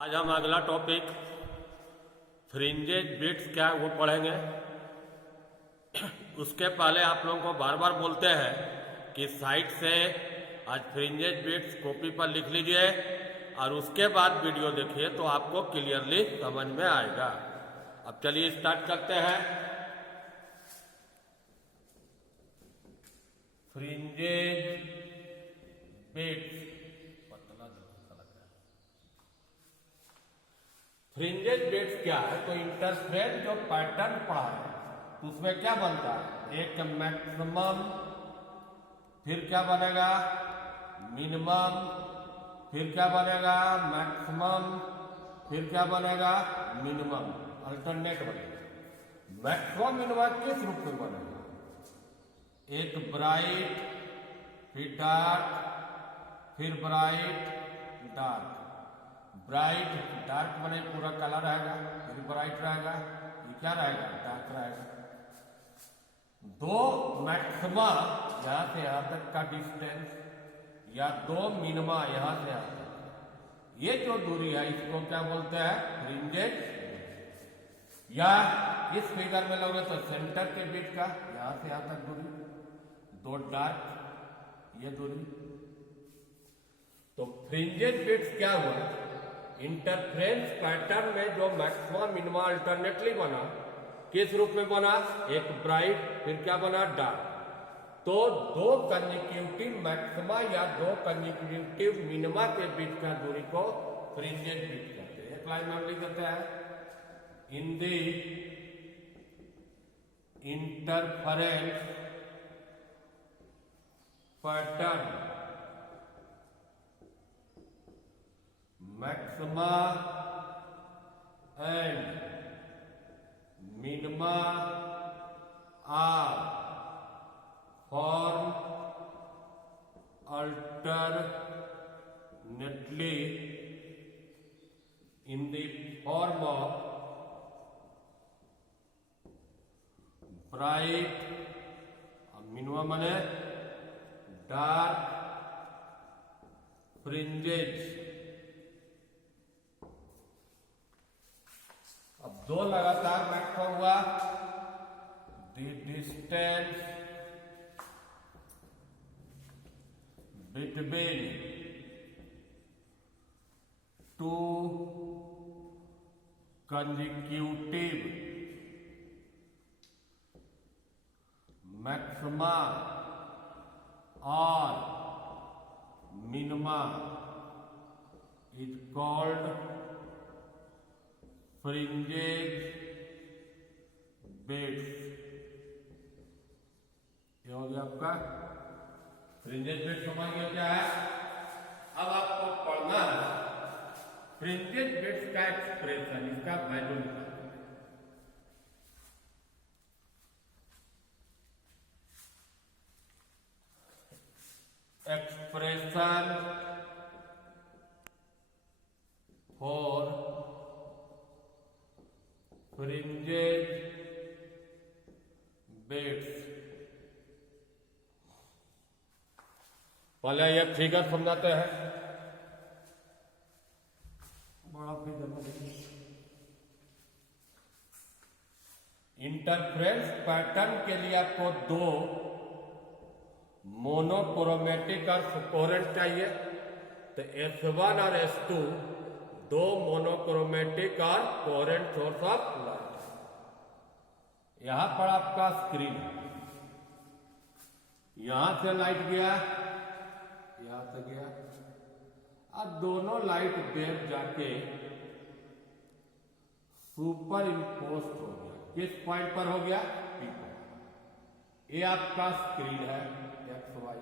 आज हम अगला टॉपिक फ्रिंजेज बिट्स क्या है वो पढ़ेंगे। उसके पहले आप लोगों को बार बार बोलते हैं कि साइट से आज फ्रिंजेज बिट्स कॉपी पर लिख लीजिए और उसके बाद वीडियो देखिए तो आपको क्लियरली समझ में आएगा। अब चलिए स्टार्ट करते हैं। फ्रिंजेज बिट्स फ्रिंजेज बिट्स क्या है? तो इंटरफ्रेंस जो पैटर्न पढ़ा है तो उसमें क्या बनता है, एक मैक्सिमम, फिर क्या बनेगा मिनिमम, फिर क्या बनेगा मैक्सिमम, फिर क्या बनेगा मिनिमम, अल्टरनेट बनेगा। मैक्सिमम मिनिमम किस रूप में बनेगा? एक ब्राइट, फिर डार्क, फिर ब्राइट डार्क। ब्राइट डार्क बने पूरा काला रहेगा, फिर ब्राइट रहेगा, ये क्या रहेगा डार्क रहेगा। दो मैक्सिमा यहां से यहां तक का डिस्टेंस या दो मिनिमा यहां से यहां तक, ये जो दूरी है इसको क्या बोलते हैं फ्रिंजेज। या इस फिगर में लोगे तो सेंटर के बीच का यहां से यहां तक दूरी, दो डार्क ये दूरी। तो फ्रिंजेज बिट्स क्या हुआ? इंटरफ्रेंस पैटर्न में जो मैक्सिमा मिनिमा अल्टरनेटली बना, किस रूप में बना? एक ब्राइट, फिर क्या बना डार्क। तो दो कंसेक्यूटिव मैक्सिमा या दो कंसेक्यूटिव मिनिमा के बीच का दूरी को फ्रिंजेज बिट कहते हैं। एक लाइन में लिख देते हैं, in the interference pattern maxima and minima are formed alternately in the form of bright, minima माने dark fringes। अब दो लगातार मैक्सिमम हुआ, the distance between two consecutive maxima और minima is called fringes widths. ये हो गया आपका फ्रिंजेज बिट्स। समझ गया क्या है? अब आपको पढ़ना है फ्रिंजेज बिट्स का एक्सप्रेशन, इसका वैल्यू निकालना। Expression for fringes bits. पहले यह फिगर समझाते हैं, बड़ा फिगर में इंटरफ्रेंस पैटर्न के लिए आपको दो मोनोक्रोमेटिक और कोहेरेंट चाहिए। तो S1 और S2 दो मोनोक्रोमेटिक और कोहेरेंट सोर्स ऑफ लाइट। यहां पर आपका स्क्रीन, यहां से लाइट गया, यहां से गया, अब दोनों लाइट वेव जाके सुपर इम्पोस्ट हो गया। किस पॉइंट पर हो गया? P पर। ये आपका स्क्रीन है XY।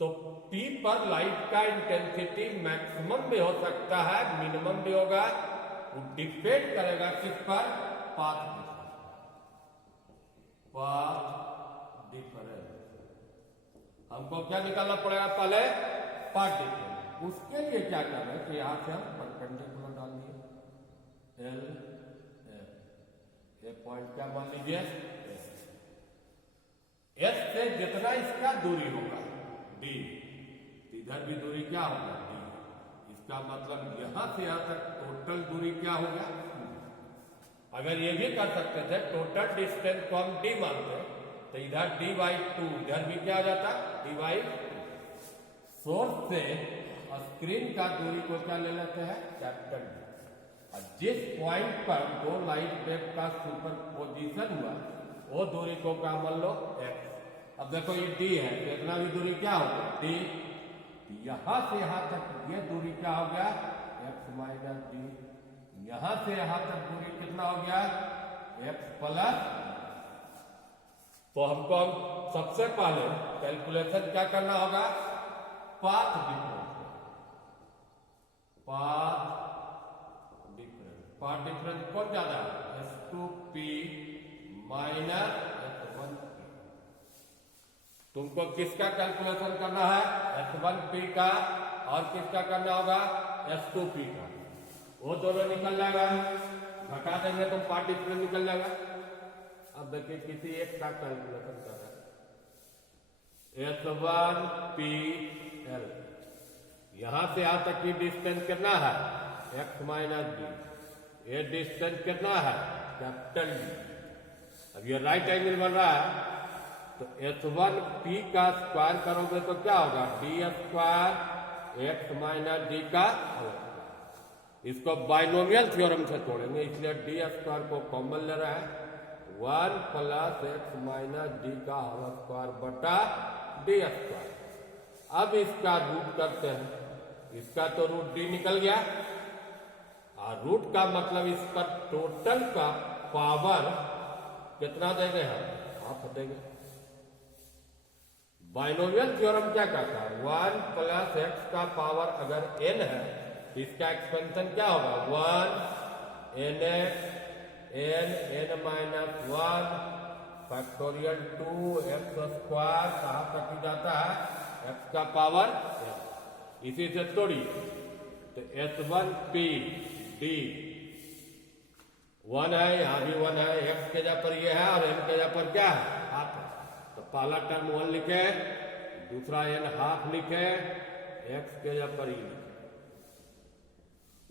तो P पर लाइट का इंटेंसिटी मैक्सिमम भी हो सकता है, मिनिमम भी होगा। वो डिपेंड करेगा किस पर? Path difference. हमको क्या निकालना पड़ेगा? पहले पाथ डिफरेंस। उसके लिए क्या कर रहे हैं कि यहां से हम परपेंडिकुलर डाल दिए L F। ये पॉइंट क्या मान लीजिए S से जितना इसका दूरी होगा D, इधर भी दूरी क्या होगा D, इस इसका मतलब यहां से यहां तक टोटल दूरी क्या हो गया। अगर ये भी कर सकते थे टोटल डिस्टेंस को हम d मानते तो इधर d/2 इधर भी क्या हो जाता d/2। सोर्स से स्क्रीन का दूरी को क्या ले लेते हैं कैपिटल D। और जिस पॉइंट पर दो लाइट वेव का सुपरपोजिशन हुआ वो दूरी को क्या मान लो x। अब देखो ये d है तो इतना भी दूरी क्या होगा d। यहां से यहां तक ये दूरी क्या हो गया x माइनस d। यहां से यहां तक दूरी कितना हो गया x प्लस। तो हमको सबसे पहले कैलकुलेशन क्या करना होगा पाथ डिफरेंस। पाथ डिफरेंस कौन ज्यादा है S2P माइनस S1P। तुमको किसका कैलकुलेशन करना है S1P का और किसका करना होगा S2P का। वो दोनों निकल जाएगा घटा देंगे तो पार्ट डिफरेंस निकल जाएगा। अब देखिए किसी एक का कैलकुलेशन कर रहे हैं S1PL। यहां से यहां तक की डिस्टेंस कितना है x माइनस d। ये डिस्टेंस कितना है कैपिटल D। अब ये राइट एंगल बन रहा है तो S1P का स्क्वायर करोगे तो क्या होगा d² x माइनस d का। इसको बाइनोमियल थ्योरम से तोड़ेंगे इसलिए d² को कॉमन ले रहा है 1 प्लस x माइनस d का होल स्क्वायर बटा d²। अब इसका रूट करते हैं। इसका तो रूट d निकल गया और रूट का मतलब इस पर टोटल का पावर कितना देंगे हम हाफ देंगे। बाइनोमियल थ्योरम क्या कहता है 1 प्लस x का पावर अगर n है तो इसका एक्सपेंशन क्या होगा 1 nx n minus 1 factorial 2x square कहाँ तक जाता है x का पावर। इसी से तोड़िए तो S1P d 1 है यहाँ भी 1 है x के जगह पर ये है और n के जगह पर क्या है हाफ है। तो पहला टर्म 1 लिखे दूसरा n हाफ लिखे x के जगह पर लिखे।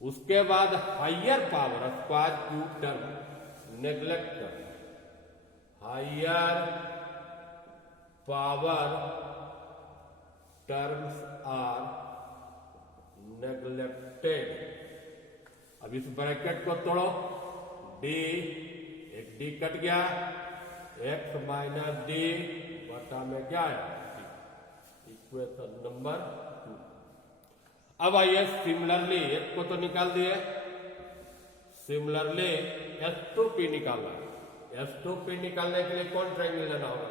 उसके बाद higher power square cube term neglect कर। Higher power terms are neglected. अब इस ब्रैकेट को तोड़ो d एक d कट गया x माइनस d बटा में क्या है इक्वेशन नंबर 2। अब आइए सिमिलरली एक को तो निकाल दिए सिमिलरली S2P निकालना। S2P निकालने के लिए कौन ट्रायंगल लेना होगा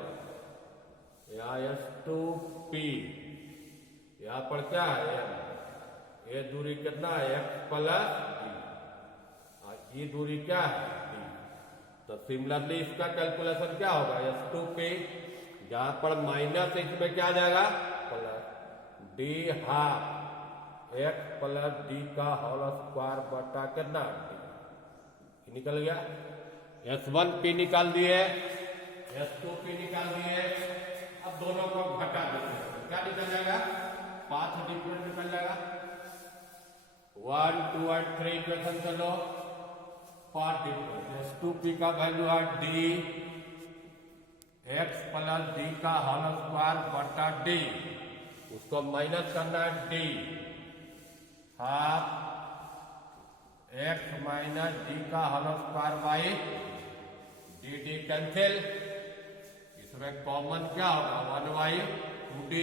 यहाँ S2P। यहाँ पर क्या है ये दूरी कितना है x प्लस d। ये दूरी क्या है d। तो सिमिलरली इसका कैलकुलेशन क्या होगा S2P जहां पर माइनस इसमें क्या आ जाएगा plus d half x plus d का होल स्क्वायर बटा कितना d निकल गया। S1P निकाल दिए S2P निकाल दिए। अब दोनों को घटा देंगे क्या निकल जाएगा पाथ डिफरेंस निकल जाएगा। 1 2 और 3 इक्वेशन कर लो पाथ डिफरेंस S2P का वैल्यू है d x प्लस d का होल स्क्वायर बटा d। उसको माइनस करना है d half x minus d का whole square by d cancel. इसमें कॉमन क्या होगा 1 by 2d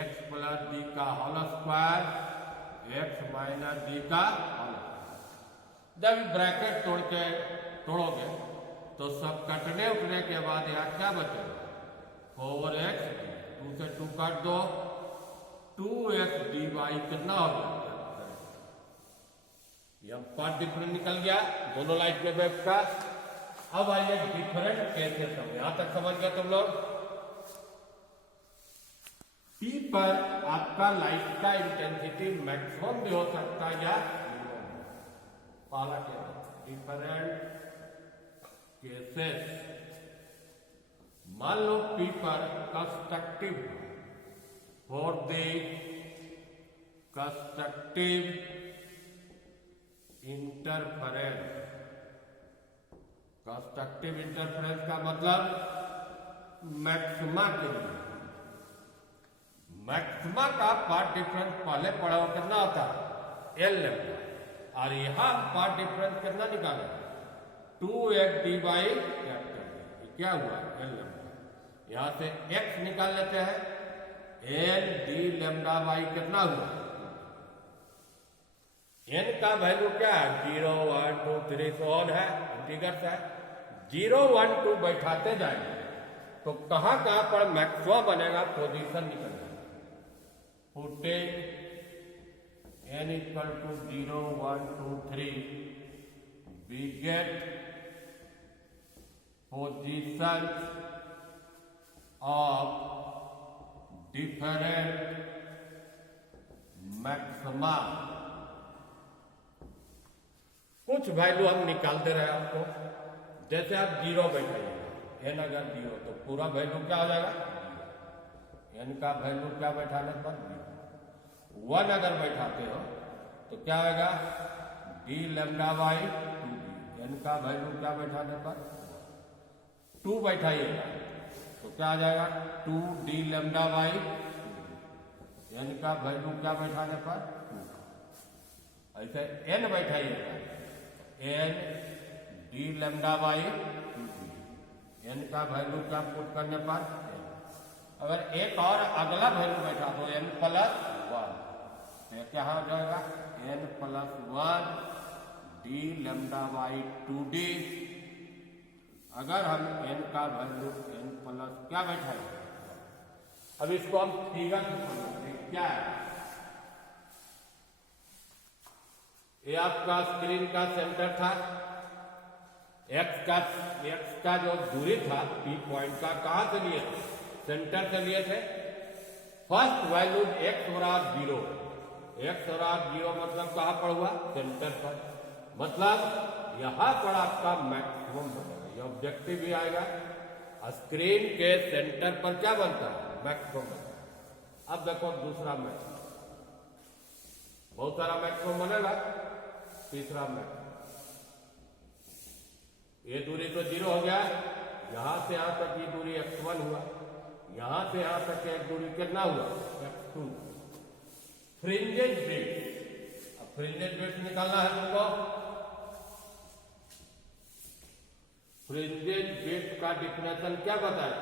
x plus d का whole square x minus d का होल। जब ब्रैकेट तोड़ोगे तो सब कटने उठने के बाद यहाँ क्या बचेगा 4x 2 से 2 काट दो 2x dy कितना हो गया यह पार्ट डिफरेंस निकल गया दोनों लाइट में वेव का। अब आइए डिफरेंट केसेस हम यहां तक समझ गए तुम लोग। P पर आपका लाइट का इंटेंसिटी मैक्सिमम भी हो सकता है या पहला क्या डिफरेंट केसेस। मान लो P पर constructive for the constructive interference. Constructive interference का मतलब मैक्सिमा के लिए, मैक्सिमा का पार्ट डिफरेंस पहले पढ़ा हुआ कितना होता है एल लैम्डा, और यहां पार्ट डिफरेंस कितना निकाला 2x d बाई कैपिटल, क्या हुआ एल लैम्डा। यहां से x निकाल लेते हैं, एल डी लैम्डा बाई कितना हुआ, n का वैल्यू क्या है 0 1 2 3 so on है, इंटीग्रल है। 0 1 2 बैठाते जाएंगे तो कहां कहां पर मैक्सिमा बनेगा पोजीशन निकल जाएगा। Putting n equal to 0 1 2 3 we get position of different maxima। कुछ वैल्यू हम निकाल दे रहे हैं आपको, जैसे आप 0 बैठाइएगा, n अगर 0 तो पूरा वैल्यू क्या हो जाएगा, n का वैल्यू क्या बैठाने पर 1 अगर बैठाते हो तो क्या आएगा d lambda by 2d, n का वैल्यू क्या बैठाने पर 2 बैठाइएगा तो क्या आ जाएगा 2d lambda by 2d, n का वैल्यू क्या बैठाने पर 2। ऐसे n बैठाइएगा n d lambda by 2d, n का वैल्यू क्या पुट करने पर n। अगर एक और अगला वैल्यू बैठा दो n प्लस 1 तो क्या हो जाएगा n plus 1 d lambda by 2d। अगर हम n का वैल्यू n प्लस क्या बैठाएंगे, अब इसको हम फिगर से समझते क्या है। ये आपका स्क्रीन का सेंटर था, x का जो दूरी था P पॉइंट का कहां से लिए थे, सेंटर से लिए थे। फर्स्ट वैल्यू x बराबर 0, x बराबर 0 मतलब कहां पर हुआ सेंटर पर, मतलब यहां पर आपका मैक्सिमम बनेगा, ये ऑब्जेक्टिव भी आएगा। स्क्रीन के सेंटर पर क्या बनता है मैक्सिमम बनता है। अब देखो दूसरा मैक्सिमम, बहुत सारा मैक्सिमम बनेगा। तीसरा मैक्सिमम, ये दूरी तो 0 हो गया, यहां से यहां तक ये दूरी x1 हुआ, यहां से यहां तक एक दूरी कितना हुआ x2। फ्रिंजेज बिट्स, अब फ्रिंजेज बिट्स निकालना है तुमको। फ्रिंजेज बिट्स का डिफिनेशन क्या बताया,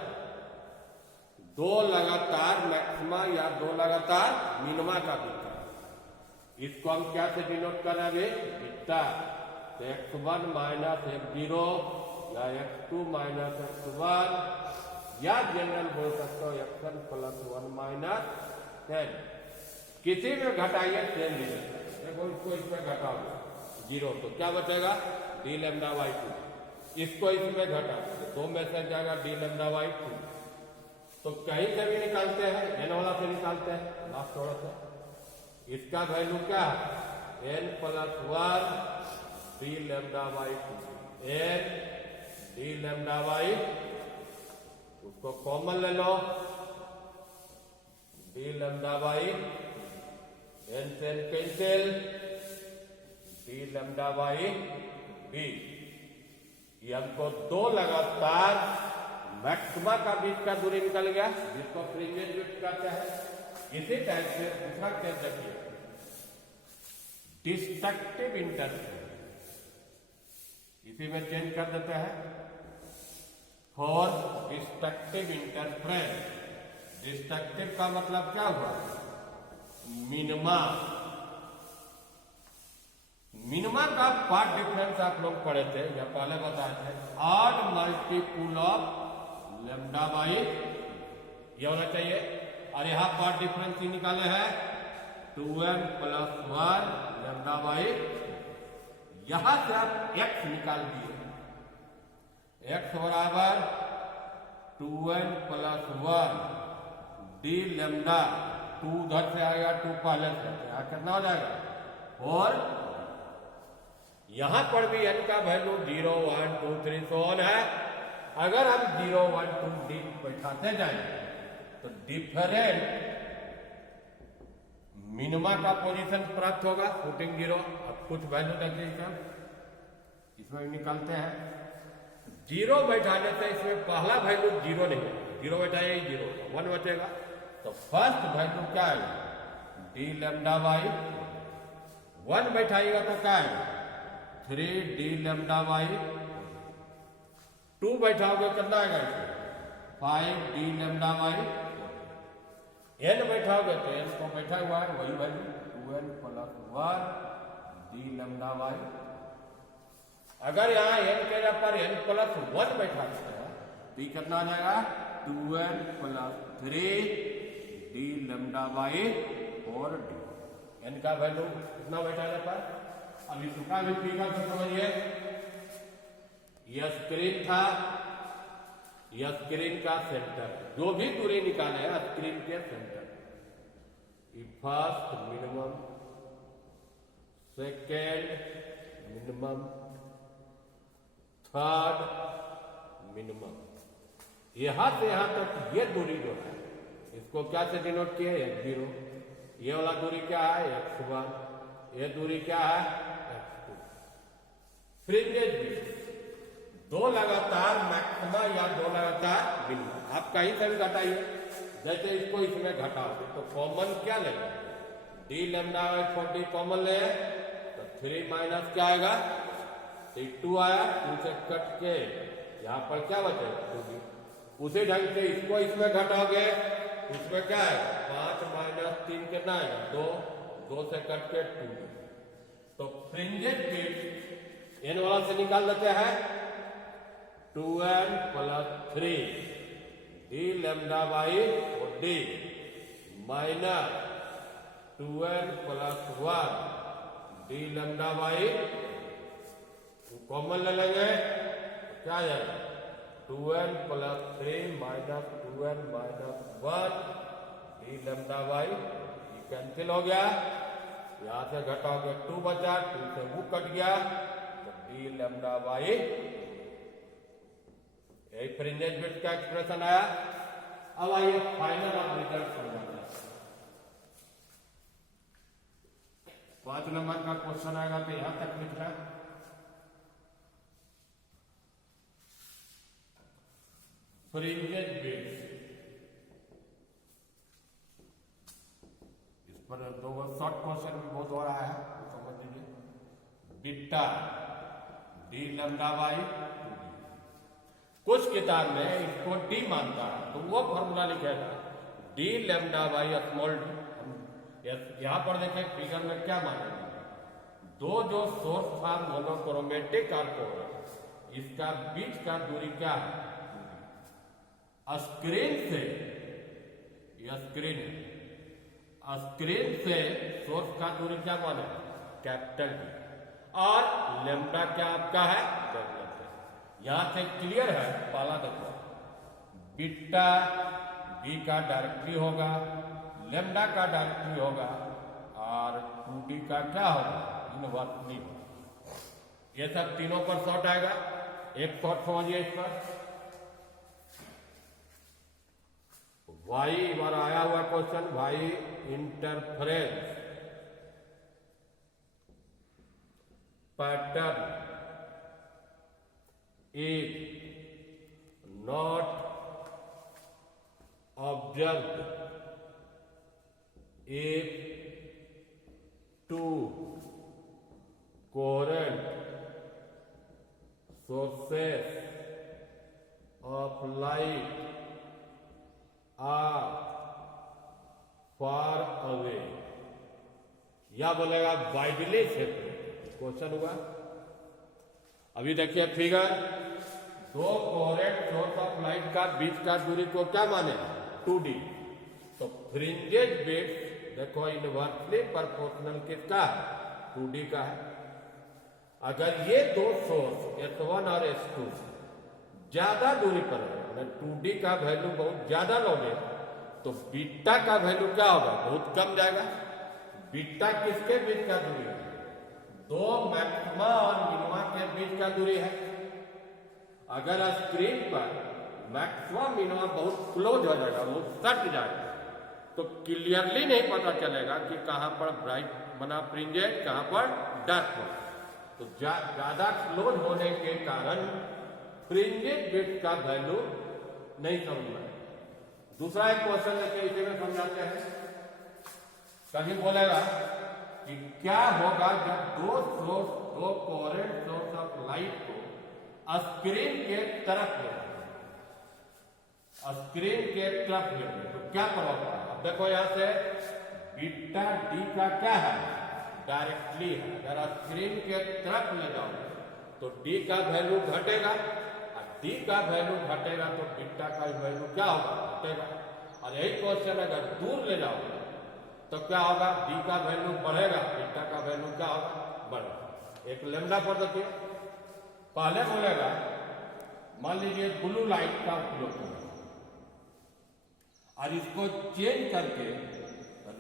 2 लगातार मैक्सिमा या 2 लगातार मिनिमा का बीटा। इसको हम क्या से डिनोट कर रहे हैं बीटा, तो x1 माइनस x0 या x2 माइनस x1, या जनरल बोल सकते हो xn प्लस 1 माइनस 10। किसी में घटाइए 10 ले लेते हैं, देखो इसको इसमें घटाओगे 0 तो क्या बचेगा d लैम्डा बाई 2, इसको इसमें घटा तो 2 में से जाएगा d लैम्डा बाई 2। तो कहीं से भी निकालते हैं, n वाला से निकालते हैं लास्ट वाला से। इसका वैल्यू क्या है n plus 1 d lambda by 2, n d lambda by, उसको कॉमन ले लो d लैम्डा बाई, n से n cancel, d lambda by b। ये हमको 2 लगातार मैक्सिमा का बीच का दूरी निकल गया, जिसको फ्रिंजेज बिट्स कहते हैं। इसी टाइप से दूसरा केस देखिए, डिस्ट्रक्टिव इंटरफेरेंस, इसी में चेंज कर देते हैं फॉर डिस्ट्रक्टिव इंटरफेरेंस। डिस्ट्रक्टिव का मतलब क्या हुआ मिनिमा। मिनिमा का पार्ट डिफरेंस आप लोग पढ़े थे या पहले बताए थे, odd multiple of lambda by, ये होना चाहिए। और यहां पार्ट डिफरेंस ही निकाले हैं 2n प्लस 1 लैम्डा बाई, यहां से आप x निकाल दिए, x बराबर 2n प्लस 1 d लैम्डा, 2 उधर से आएगा 2 पहले से, यहां कितना हो जाएगा, और यहां पर भी n का वैल्यू 0 1 2 3 so on है। अगर हम 0 1 2 d बैठाते जाएंगे तो डिफरेंट मिनिमा का पोजीशन प्राप्त होगा, पुटिंग 0। अब कुछ वैल्यू देखिए क्या इसमें निकालते हैं। 0 बैठाने से इसमें पहला वैल्यू 0 नहीं है, 0 बैठाए 0 1 बचेगा। तो फर्स्ट वैल्यू क्या है, डी लैम्डा बाई 1 बैठाइएगा तो क्या है 3 डी लैम्डा बाई 2 बैठाओगे कितना आएगा इसमें 5 डी लैम्डा बाई n बैठाओगे तो n को बैठा हुआ है वही value 2n plus 1 D lambda by. अगर यहाँ n के जगह पर n प्लस 1 बैठा देते हैं तो ये कितना आ जाएगा 2n plus 3 D lambda by 4 D. n का वैल्यू कितना बैठा जाता है। अब इसका भी फिगर तो समझिए, यह स्क्रीन था, यह स्क्रीन का सेंटर, जो भी दूरी निकाले हैं स्क्रीन के centre, first minimum, second minimum, third minimum, यहां से यहां तक ये दूरी जो है इसको क्या से डिनोट किया है x0। ये वाला दूरी क्या है x1, ये दूरी क्या है x2। फ्रिंजेस भी दो लगातार मैक्सिमा या दो लगातार मिनिमा, आप कहीं से भी घटाइए, जैसे इसको इसमें घटाओ तो कॉमन क्या लेगा डी लैम्डा 40 कॉमन ले तो 3 माइनस क्या आएगा 2 आया, 2 से कट के यहाँ पर क्या बचेगा 2d। उसी ढंग से इसको इसमें घटाओगे इसमें क्या है 5 माइनस 3 कितना आएगा 2, 2 से कट के 2d। तो फ्रिंजेस बिट n वाला से निकाल लेते हैं 2n plus 3 D lambda by 4d minus 2n plus 1 D lambda by, common ले लेंगे क्या आ जाएगा 2n plus 3 minus 2n minus 1 D lambda by, cancel हो गया, यहां से घटाओगे 2 बचा, 2 से वो कट गया तो डी लैम्डा बाई। यही फ्रिंजेस बिट का एक्सप्रेशन आया। अब आइए फाइनल ऑफ रिजल्ट समझाते हैं। 5 नंबर का क्वेश्चन आएगा तो यहां तक लिखना है। फ्रिंजेस बिट, इस पर 2 शॉर्ट क्वेश्चन भी बहुत हो रहा है तो समझ लीजिए। बीटा डी लैम्डा बाई, कुछ किताब में इसको डी मानता है तो वो फॉर्मूला लिखेगा D lambda by small D. यहां पर देखें फिगर में क्या मानेगा, दो जो सोर्स था मोनोक्रोमेटिक अल्कोहल, इसका बीच का दूरी क्या है स्क्रीन से, स्क्रीन से सोर्स का दूरी क्या मानेगा कैपिटल डी, और लैम्डा क्या आपका है डेवलप है। यहां से क्लियर है, पहला देखो बीटा बी का डायरेक्टली होगा, लैम्डा का डायरेक्टली होगा और 2d का क्या होगा इनवर्सली होगा। ये सब तीनों पर शॉर्ट आएगा। एक शॉर्ट समझिए इस पर, वाई बार आया हुआ question, why interference pattern is not observed if two coherent sources of light are far away, या बोलेगा वाइडली सेपरेट। क्वेश्चन हुआ, अभी देखिए फिगर, दो कोहेरेंट सोर्स ऑफ लाइट का बीच का दूरी को क्या माने 2d। तो फ्रिंजेस बिट देखो इनवर्सली प्रोपोर्शनल किसका है 2d का है। अगर ये दो सोर्स S1 और S2 ज्यादा दूरी पर है, 2d का वैल्यू बहुत ज्यादा लोगे तो बीटा का वैल्यू क्या होगा बहुत कम जाएगा। बीटा किसके बीच का दूरी है, दो मैक्सिमा और मिनिमा के बीच का दूरी है। अगर स्क्रीन पर मैक्सिमा मिनिमा बहुत क्लोज हो जाएगा, बहुत सट जाएगा, तो क्लियरली नहीं पता चलेगा कि कहाँ पर ब्राइट बना फ्रिंजेज, कहाँ पर डार्क बना। तो ज्यादा क्लोज होने के कारण फ्रिंजेज बिट्स का वैल्यू नहीं समझ में। दूसरा एक क्वेश्चन लेके इसे में समझाते हैं। कभी बोलेगा कि क्या होगा जब दो कोहेरेंट सोर्स ऑफ लाइट को स्क्रीन के तरफ ले, स्क्रीन के तरफ ले, तो क्या प्रभाव पड़ा। अब देखो यहां से बीटा डी का क्या है, डायरेक्टली है। अगर स्क्रीन के तरफ ले जाओगे तो डी का वैल्यू घटेगा, और डी का वैल्यू घटेगा तो बीटा का वैल्यू क्या होगा, घटेगा। और यही क्वेश्चन अगर दूर ले जाओगे तो क्या होगा, डी का वैल्यू बढ़ेगा, बीटा का वैल्यू क्या होगा, बढ़ेगा। एक लेमडा पर देखिए, पहले बोलेगा मान लीजिए ब्लू लाइट का उपयोग करें और इसको चेंज करके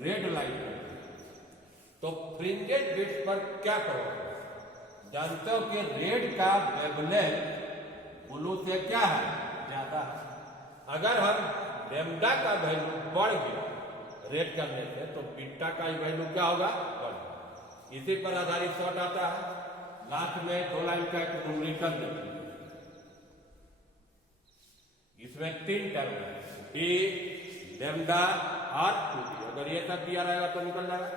रेड लाइट करें, तो फ्रिंजेज बिट्स पर क्या करोगे। जानते हो कि रेड का वेवलेंथ ब्लू से क्या है, ज्यादा है। अगर हम लेमडा का वैल्यू बढ़ गया रेड करने से तो बीटा का वैल्यू क्या होगा, बढ़। इसी पर आधारित शॉर्ट आता है। लास्ट में 2 लाइन का एक न्यूमेरिकल देखिए, इसमें 3 टर्म है, डी, लेमडा और 2डी। अगर ये सब दिया रहेगा तो निकल जाएगा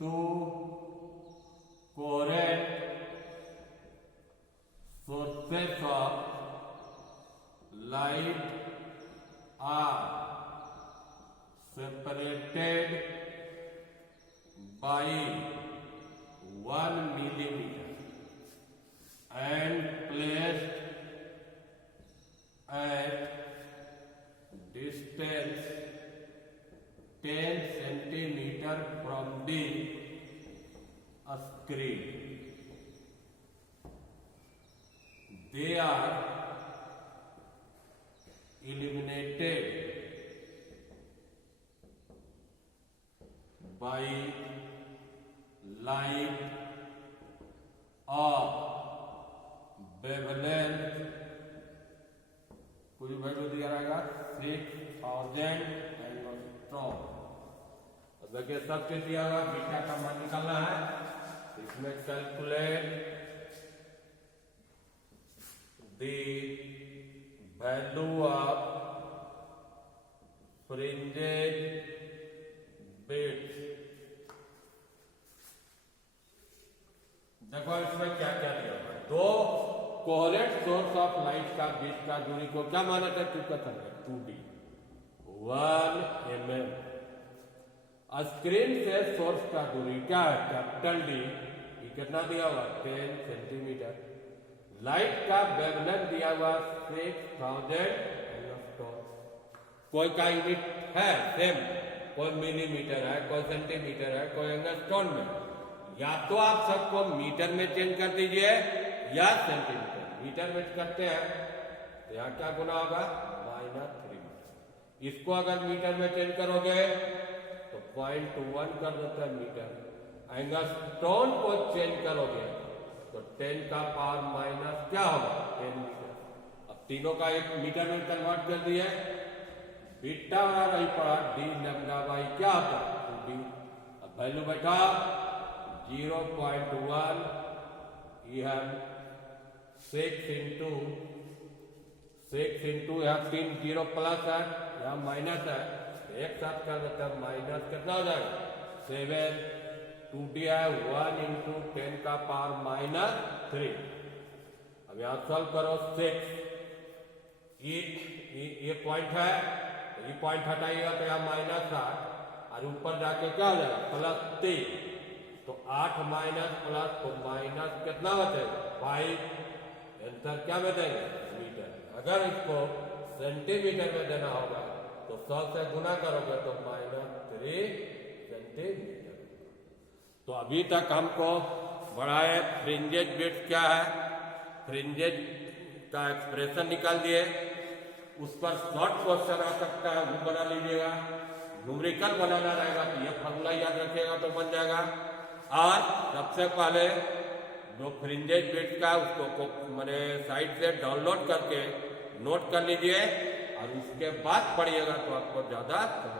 2 coherent sources of light are separated by 1 millimeter and placed at distance 10 centimeter from the screen. They are illuminated by light of wavelength, कुछ वैल्यू दिया रहेगा 6000 एंगस्ट्रॉम। देखिए सब कुछ दिया हुआ, बीटा का मान निकालना है। इसमें calculate the value of fringed bits। देखो इसमें क्या क्या दिया हुआ है, 2 कोहेरेंट सोर्स ऑफ लाइट का बीच का दूरी को क्या माना था, 2D 1 mm। स्क्रीन से सोर्स का दूरी क्या है, कैपिटल डी, ये कितना दिया हुआ, 10 सेंटीमीटर। लाइट का वेवलेंथ दिया हुआ 6000 एंगस्ट्रॉम। कोई का यूनिट है सेम, कोई मिलीमीटर है, कोई सेंटीमीटर है, कोई एंगस्ट्रॉम में। या तो आप सबको मीटर में चेंज कर दीजिए या सेंटीमीटर। मीटर में करते हैं तो यहाँ क्या गुना होगा, -3। इसको अगर मीटर में चेंज करोगे तो 0.1 कर देता है मीटर। एंगस्ट्रॉम को चेंज करोगे तो 10 का पावर माइनस क्या होगा, 10 मीटर। अब तीनों का एक मीटर में कन्वर्ट कर दिया, बीटा रही पड़ा डी लेमडा बाई क्या होता है, 2D। अब वैल्यू बैठा 0.1, यह 6 इंटू यहाँ 3 0 प्लस है, यहाँ माइनस है, एक साथ कर देता है माइनस, कितना हो जाएगा 7। 2D है 1 इंटू 10 का पावर -3। अब यहां सॉल्व करो 6, ये पॉइंट है, ये पॉइंट हटाइएगा तो यहाँ -8 और ऊपर जाके क्या हो जाएगा +3। तो 8 माइनस प्लस तो माइनस कितना बचेगा 5। आंसर क्या में देंगे, मीटर। अगर इसको सेंटीमीटर में देना होगा तो 100 से गुना करोगे तो -3 सेंटीमीटर। तो अभी तक हमको बढ़ाए फ्रिंजेज बिट्स क्या है, फ्रिंजेज का एक्सप्रेशन निकाल दिए। उस पर शॉर्ट क्वेश्चन आ सकता है, वो बना लीजिएगा। न्यूमेरिकल बनाना रहेगा तो ये फॉर्मूला याद रखिएगा तो बन जाएगा। और सबसे पहले जो फ्रिंजेज बिट्स का उसको मैंने साइट से डाउनलोड करके नोट कर लीजिए और उसके बाद पढ़िएगा तो आपको ज्यादा समझ